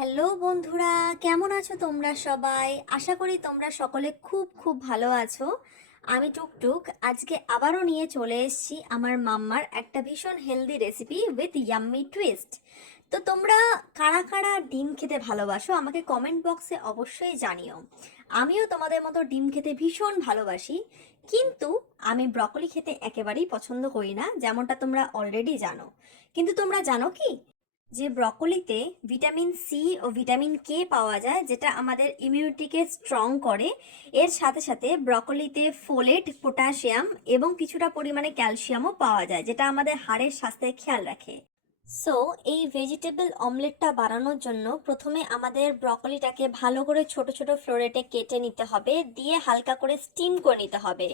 Hello বন্ধুরা, কেমন আছো তোমরা সবাই? আশা করি তোমরা সকলে খুব খুব ভালো আছো। আমি টুকটুক আজকে আবারও নিয়ে চলে এসেছি আমার মাম্মার একটা ভীষণ healthy recipe with yummy twist. তো তোমরা কারা কারা ডিম খেতে ভালোবাসো আমাকে কমেন্ট বক্সে অবশ্যই জানিও। আমিও তোমাদের মতো ডিম খেতে ভীষণ ভালোবাসি, কিন্তু আমি ব্রকলি খেতে একেবারেই পছন্দ করি না, যেমনটা তোমরা অলরেডি জানো। কিন্তু তোমরা জানো কি যে ব্রকলিতে ভিটামিন সি ও ভিটামিন কে পাওয়া যায়, যেটা আমাদের ইমিউনিটিকে স্ট্রং করে। এর সাথে সাথে ব্রকলিতে ফোলেট, পটাশিয়াম এবং কিছুটা পরিমাণে ক্যালসিয়ামও পাওয়া যায়, যেটা আমাদের হাড়ের স্বাস্থ্যের খেয়াল রাখে। সো এই ভেজিটেবল অমলেটটা বানানোর জন্য প্রথমে আমাদের ব্রকলিটাকে ভালো করে ছোট ছোট ফ্লোরেটে কেটে নিতে হবে, দিয়ে হালকা করে স্টিম করে নিতে হবে।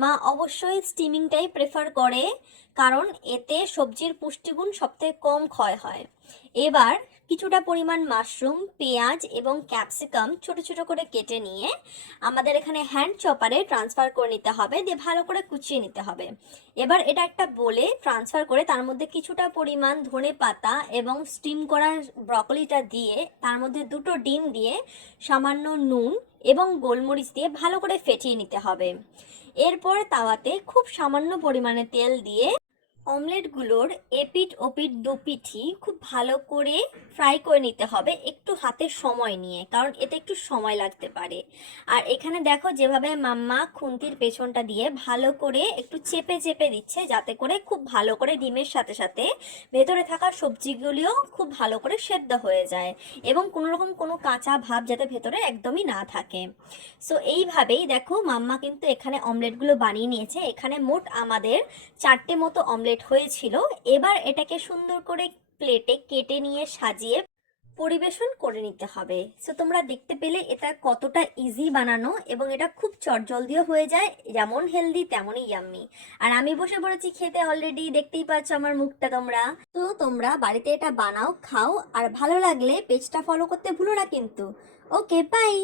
মা অবশ্যই স্টিমিংটাই প্রেফার করে, কারণ এতে সবজির পুষ্টিগুণ সবথেকে কম ক্ষয় হয়। এবার কিছুটা পরিমাণ মাশরুম, পেঁয়াজ এবং ক্যাপসিকাম ছোট ছোট করে কেটে নিয়ে আমাদের এখানে হ্যান্ড চপারে ট্রান্সফার করে নিতে হবে, দিয়ে ভালো করে কুচিয়ে নিতে হবে। এবার এটা একটা বলে ট্রান্সফার করে তার মধ্যে কিছুটা পরিমাণ ধনে পাতা এবং স্টিম করা ব্রকলিটা দিয়ে তার মধ্যে দুটো ডিম দিয়ে সামান্য নুন এবং গোলমরিচ দিয়ে ভালো করে ফেটিয়ে নিতে হবে। এরপর তাওয়াতে খুব সামান্য পরিমাণে তেল দিয়ে অমলেটগুলোর এপিঠ ওপিঠ দুপিঠই খুব ভালো করে ফ্রাই করে নিতে হবে, একটু হাতে সময় নিয়ে, কারণ এতে একটু সময় লাগতে পারে। আর এখানে দেখো যেভাবে মাম্মা খুন্তির পেছনটা দিয়ে ভালো করে একটু চেপে চেপে দিচ্ছে, যাতে করে খুব ভালো করে ডিমের সাথে সাথে ভেতরে থাকা সবজিগুলিও খুব ভালো করে সেদ্ধ হয়ে যায় এবং কোনোরকম কোনো কাঁচা ভাব যাতে ভেতরে একদমই না থাকে। সো এইভাবেই দেখো মাম্মা কিন্তু এখানে অমলেটগুলো বানিয়ে নিয়েছে। এখানে মোট আমাদের 4টে মতো অমলেট হয়েছিল। এবার এটাকে সুন্দর করে প্লেটে কেটে নিয়ে সাজিয়ে পরিবেশন করে নিতে হবে। সো তোমরা দেখতে পেলে এটা কতটা ইজি বানানো, এবং এটা খুব চটজলদিও হয়ে যায়, যেমন হেলদি তেমনই ইয়াম্মি। আর আমি বসে পড়েছি খেতে, অলরেডি দেখতেই পাচ্ছ আমার মুখটা তোমরা। তো তোমরা বাড়িতে এটা বানাও, খাও, আর ভালো লাগলে পেজটা ফলো করতে ভুলো না কিন্তু। ওকে, বাই।